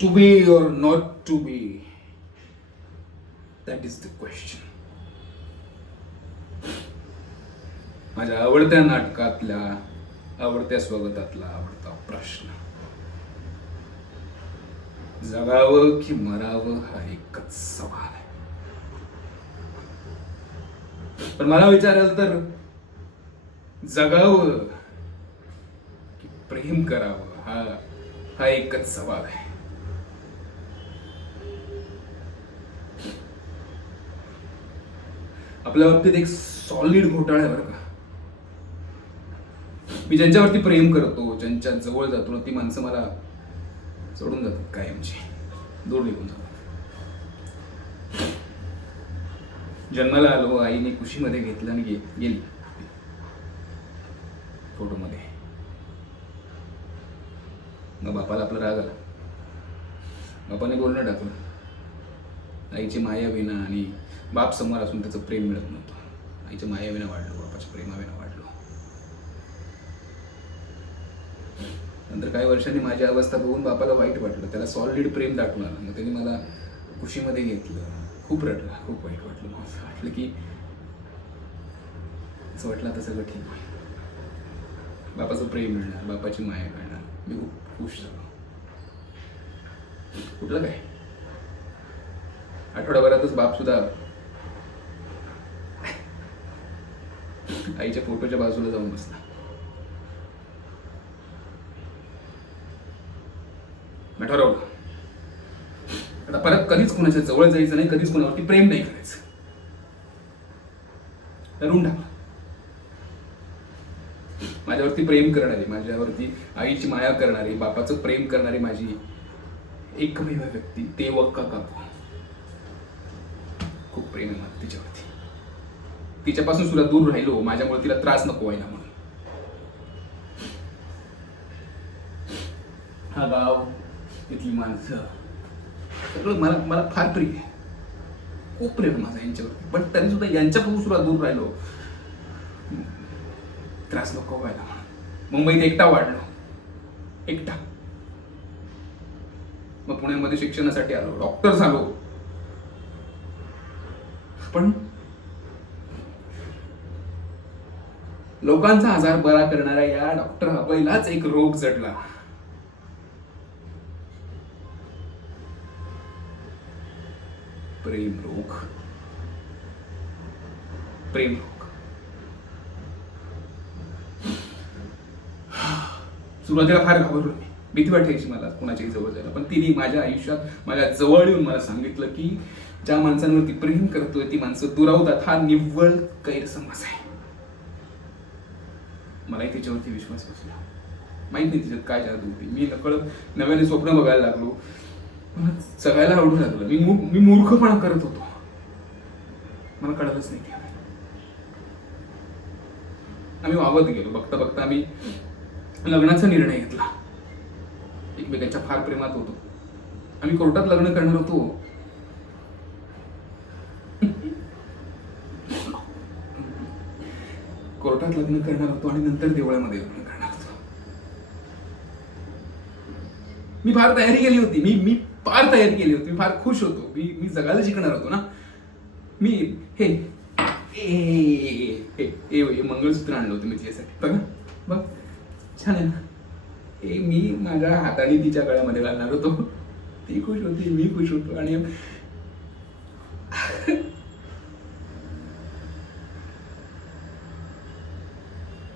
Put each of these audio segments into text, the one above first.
To be or not to be, that is the question. माझ्या आवडत्या नाटकातल्या आवडत्या स्वागतातला आवडता प्रश्न. जगावं की मरावं हा एकच सवाल आहे. पण मला विचाराल तर जगावं की प्रेम करावं हा एकच सवाल आहे. आपल्या बाबतीत एक सॉलिड घोटाळा आहे बरं का. मी ज्यांच्यावरती प्रेम करतो, ज्यांच्या जवळ जातो ती माणसं मला सोडून जातात कायमची, दूर निघून जातात. जन्माला आलो, आईने कुशीमध्ये घेतलं आणि गेली फोटोमध्ये. मग बापाला आपला राग आला, बापाने बोलणं टाकलं. आईची माया विना आणि बाप समोर असून त्याचं प्रेम मिळत नव्हतं. आईच्या मायाविना वाढलो, बापाच्या प्रेमाविना वाढलो. नंतर काही वर्षांनी माझी अवस्था बघून बापाला वाईट वाटलं. त्याला सॉलिड प्रेम दाटून आलं. मग त्यांनी मला कुशीमध्ये घेतलं. खूप रडला, खूप वाईट वाटलं. मग असं वाटलं की असं वाटलं आता सगळं ठीक होईल, बापाचं प्रेम मिळणार, बापाची माया मिळणार. मी खूप खुश झालो. कुठलं काय, आठवड्याभरातच बाप सुद्धा आईच्या फोटोच्या बाजूला जाऊन बसला. मी ठरवलं आता परत कधीच कोणाच्या जवळ जायचं नाही, कधीच कोणावरती प्रेम नाही करायचं. ठरवून टाकलं. माझ्यावरती प्रेम करणारी, माझ्यावरती आईची माया करणारी, बापाचं प्रेम करणारी माझी एकमेव व्यक्ती तेवक्का काकू. खूप प्रेम आहे मला तिच्यावरती. तिच्यापासून सुद्धा दूर राहिलो माझ्यामुळे तिला त्रास नको व्हायला म्हणून. हा गाव, इथली माणसं सगळं मला फार प्रिय आहे. खूप प्रेम आहे माझं यांच्यावरती. पण तरी सुद्धा यांच्यापासून सुद्धा दूर राहिलो, त्रास नको व्हायला म्हणून. मुंबईत एकटा वाढलो, एकटा. मग पुण्यामध्ये शिक्षणासाठी आलो, डॉक्टर झालो. पण लोकांचा आजार बरा करणाऱ्या या डॉक्टर अभयलाच एक रोग जडला. प्रेम रोग. प्रेम रोग. सुरुवातीला फार घाबरलो मी. भीती वाटायची मला कोणाच्याही जवळ जायला. पण तिने माझ्या आयुष्यात माझ्या जवळ येऊन मला सांगितलं की ज्या माणसांवरती प्रेम करतोय ती माणसं दुरावतात, हा निव्वळ गैरसमज आहे. मलाही तिच्यावरती विश्वास बसला. माहित नाही तिच्यात काय जादू होती. मी नकळत नव्याने स्वप्न बघायला लागलो. मला जगायला आवडू लागलं. मी मूर्खपणा करत होतो, मला कळलंच नाही. आम्ही वावत गेलो. बघता बघता आम्ही लग्नाचा निर्णय घेतला. एकमेकांच्या फार प्रेमात होतो. आम्ही कोर्टात लग्न करणार होतो. कोर्टात लग्न करणार होतो आणि नंतर देवळामध्ये लग्न करणार होतो. मी फार तयारी केली होती. मी फार तयारी केली होती. मी फार खुश होतो. मी जगायला शिकणार होतो ना. मी हे मंगळसूत्र आणलं होतं मी तिच्यासाठी. बघा बघ, छान आहे ना. हे मी माझ्या हाताने तिच्या गळ्यामध्ये घालणार होतो. ती खुश होती, मी खुश होतो. आणि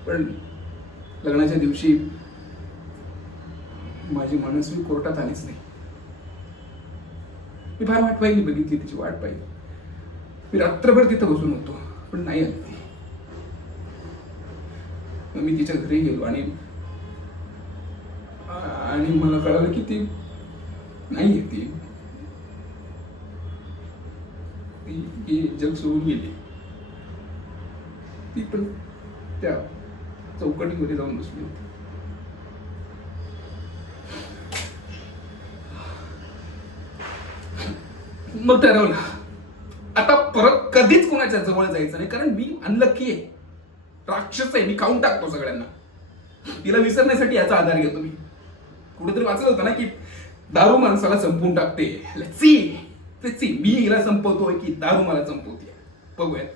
पण लग्नाच्या दिवशी माझी मनस्वी कोर्टात आलीच नाही. मी फार वाट पाहिली, बघितली तिची वाट पाहिली. मी रात्रभर तिथं बसून होतो, पण नाही आली ती. मग मी तिच्या घरी गेलो आणि मला कळालं की ती नाही ती जग सोडून गेली. ती पण त्या चौकटीमध्ये जाऊन बसली होती. मग ठरवलं आता परत कधीच कोणाच्या जवळ जायचं नाही, कारण मी अनलकी आहे, राक्षस आहे. मी खाऊन टाकतो सगळ्यांना. तिला विसरण्यासाठी याचा आधार घेतो मी. कुठेतरी वाचलं होतं ना की दारू माणसाला संपवून टाकते. Let's see. मी हिला संपवतोय की दारू मला संपवते, बघूयात.